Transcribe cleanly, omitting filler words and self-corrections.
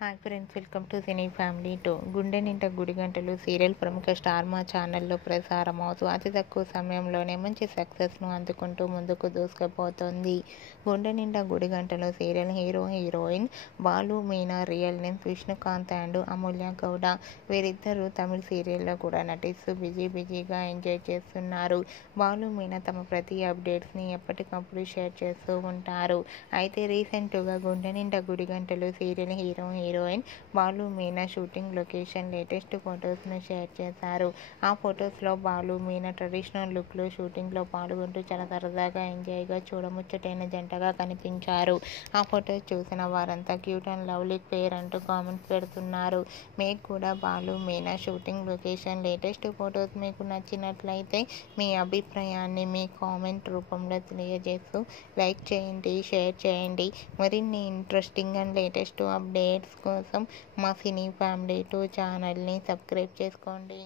Hi friends, welcome to cine family two. గుండె Ninda Gudigantalu serial ప్రముఖ star మా ఛానల్లో ప్రసారం అవుతూ అతి తక్కువ సమయంలోనే మంచి సక్సెస్ను అందుకుంటూ ముందుకు దూసుకుపోతుంది. Gunde Ninda Gudigantalu serial hero heroine Balu Meena, real names Vishnukanth and Amulya Gowda. వీరిద్దరూ తమిళ సీరియల్లో కూడా నటిస్తూ బిజీగా ఎంజాయ్ చేస్తున్నారు. బాలు మీనా తమ ప్రతి అప్డేట్స్ని ఎప్పటికప్పుడు షేర్ చేస్తూ ఉంటారు. అయితే రీసెంట్గా Gunde Ninda Gudigantalu serial hero heroine Balu Meena shooting location latest ఫొటోస్ను షేర్ చేశారు. ఆ ఫొటోస్లో బాలు మీనా ట్రెడిషనల్ లుక్లో షూటింగ్లో పాల్గొంటూ చాలా సరదాగా ఎంజాయ్గా చూడముచ్చటైన జంటగా కనిపించారు. ఆ ఫొటోస్ చూసిన వారంతా క్యూట్ అండ్ లవ్లీ పేర్ అంటూ కామెంట్స్ పెడుతున్నారు. మీకు కూడా Balu Meena shooting location latest photos మీకు నచ్చినట్లయితే మీ అభిప్రాయాన్ని మీ కామెంట్ రూపంలో తెలియజేస్తూ లైక్ చేయండి, షేర్ చేయండి. మరిన్ని ఇంట్రెస్టింగ్ అండ్ లేటెస్ట్ అప్డేట్స్ కోసం మా సినీ ఫ్యామిలీ 2 ఛానల్ని సబ్స్క్రైబ్ చేసుకోండి.